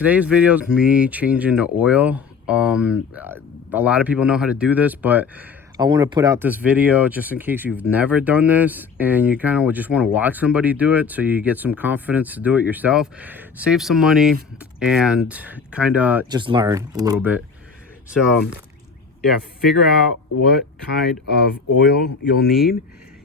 today's video is me changing the oil. A lot of people know how to do this, but I want to put out this video just in case you've never done this and you kind of just want to watch somebody do it, so you get some confidence to do it yourself, save some money, and kind of just learn a little bit. So yeah, figure out what kind of oil you'll need.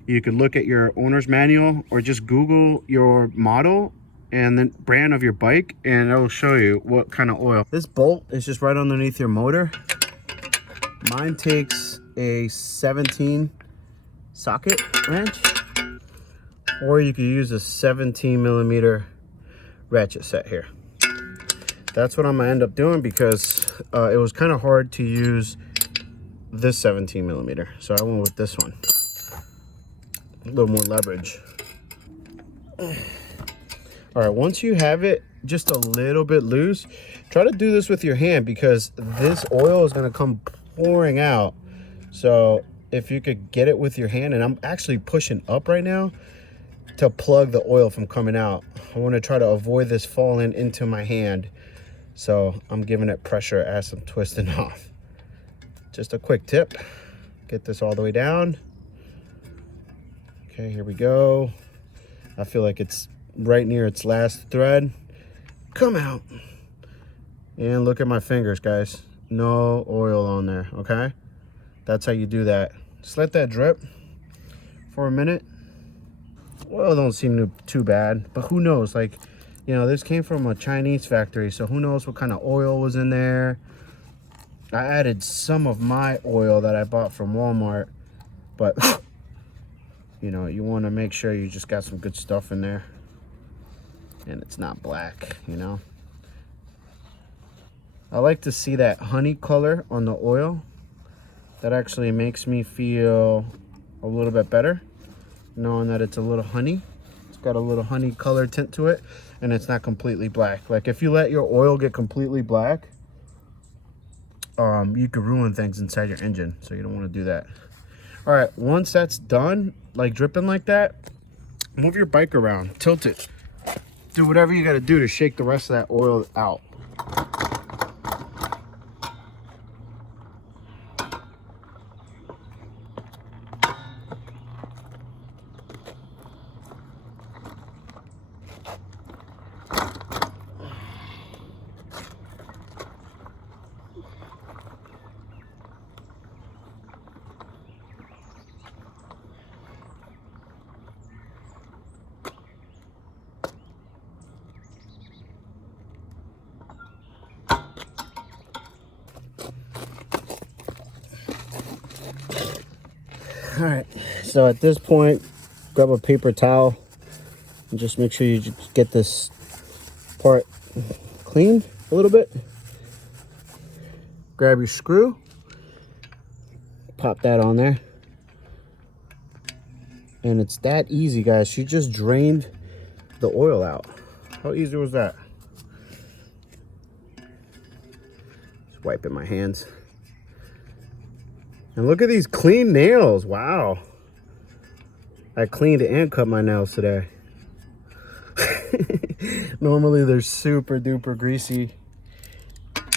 You could look at your owner's manual or just Google your model and then brand of your bike, and it'll show you what kind of oil. This bolt is just right underneath your motor. Mine takes a 17 socket wrench, or you could use a 17 millimeter ratchet set here. That's what I'm gonna end up doing because it was kind of hard to use this 17 millimeter, so I went with this one. A little more leverage. All right, once you have it just a little bit loose, try to do this with your hand because this oil is going to come pouring out. So if you could get it with your hand, and I'm actually pushing up right now to plug the oil from coming out. I want to try to avoid this falling into my hand, so I'm giving it pressure as I'm twisting off. Just a quick tip, get this all the way down. Okay, here we go. I feel like it's right near its last thread. Come out. And look at my fingers, guys. No oil on there, okay? That's how you do that. Just let that drip for a minute. Oil don't seem too bad, but who knows? Like, you know, this came from a Chinese factory, so who knows what kind of oil was in there. I added some of my oil that I bought from Walmart, but you know, you want to make sure you just got some good stuff in there and it's not black, you know. I like to see that honey color on the oil. That actually makes me feel a little bit better, knowing that it's a little honey. It's got a little honey color tint to it, and it's not completely black. Like if you let your oil get completely black, you could ruin things inside your engine, so you don't want to do that. All right, once that's done, like dripping like that, move your bike around, tilt it. Do whatever you got to do to shake the rest of that oil out. All right, so at this point, grab a paper towel and just make sure you just get this part cleaned a little bit. Grab your screw, pop that on there, and it's that easy, guys. She just drained the oil out. How easy was that? Just wiping my hands. And look at these clean nails. Wow. I cleaned and cut my nails today. Normally they're super duper greasy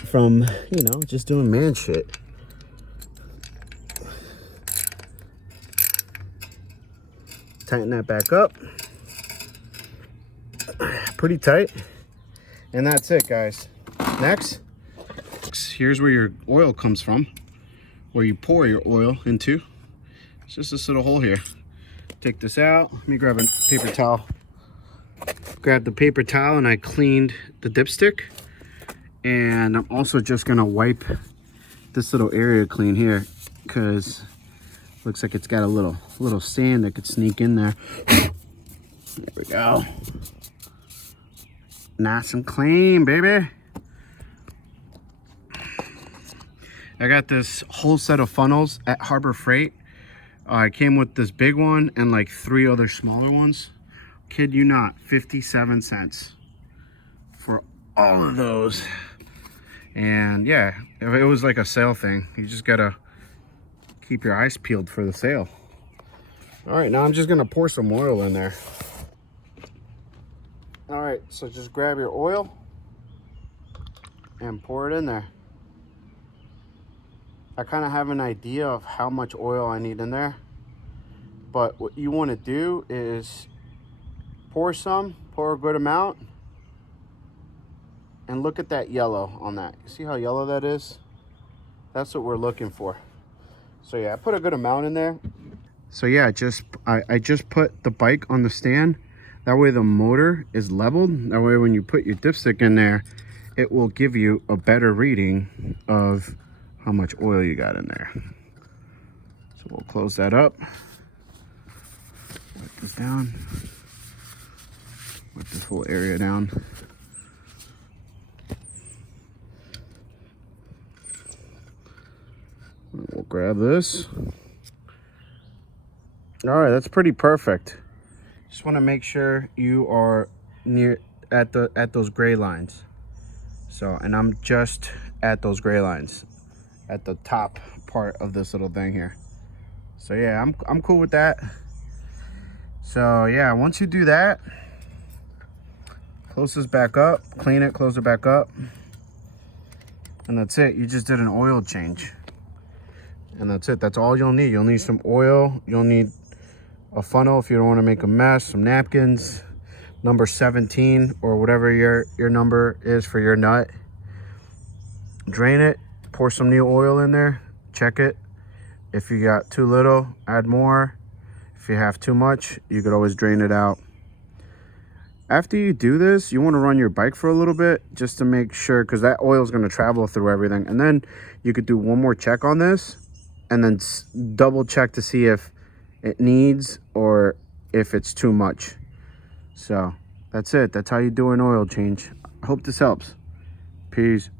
from, you know, just doing man shit. Tighten that back up. Pretty tight. And that's it, guys. Next, here's where your oil comes from. Where you pour your oil into. It's just this little hole here. Take this out. Let me grab a paper towel. Grab the paper towel, and I cleaned the dipstick. And I'm also just gonna wipe this little area clean here, because looks like it's got a little sand that could sneak in there. There we go. Nice and clean, baby. I got this whole set of funnels at Harbor Freight. I came with this big one and like 3 other smaller ones. Kid you not, 57 cents for all of those. And yeah, it was like a sale thing. You just gotta keep your eyes peeled for the sale. All right, now I'm just gonna pour some oil in there. All right, so just grab your oil. and pour it in there. I kind of have an idea of how much oil I need in there, but what you want to do is pour a good amount, and look at that yellow on that. You see how yellow that is? That's what we're looking for. So yeah, I put a good amount in there. So yeah, I just put the bike on the stand. That way the motor is leveled. That way when you put your dipstick in there, it will give you a better reading of how much oil you got in there. So we'll close that up. Wipe this down. Wipe this whole area down. We'll grab this. All right, that's pretty perfect. Just want to make sure you are near at those gray lines. So, and I'm just at those gray lines at the top part of this little thing here. So yeah, I'm cool with that. So yeah, once you do that, close this back up, clean it, close it back up, and that's it. You just did an oil change. And that's it. That's all you'll need. You'll need some oil. You'll need a funnel if you don't want to make a mess, some napkins, number 17 or whatever your number is for your nut. Drain it, pour some new oil in there, check it. If you got too little, add more. If you have too much, you could always drain it out. After you do this, you want to run your bike for a little bit just to make sure, because that oil is going to travel through everything. And then you could do one more check on this and then double check to see if it needs or if it's too much. So that's it. That's how you do an oil change. I hope this helps. Peace.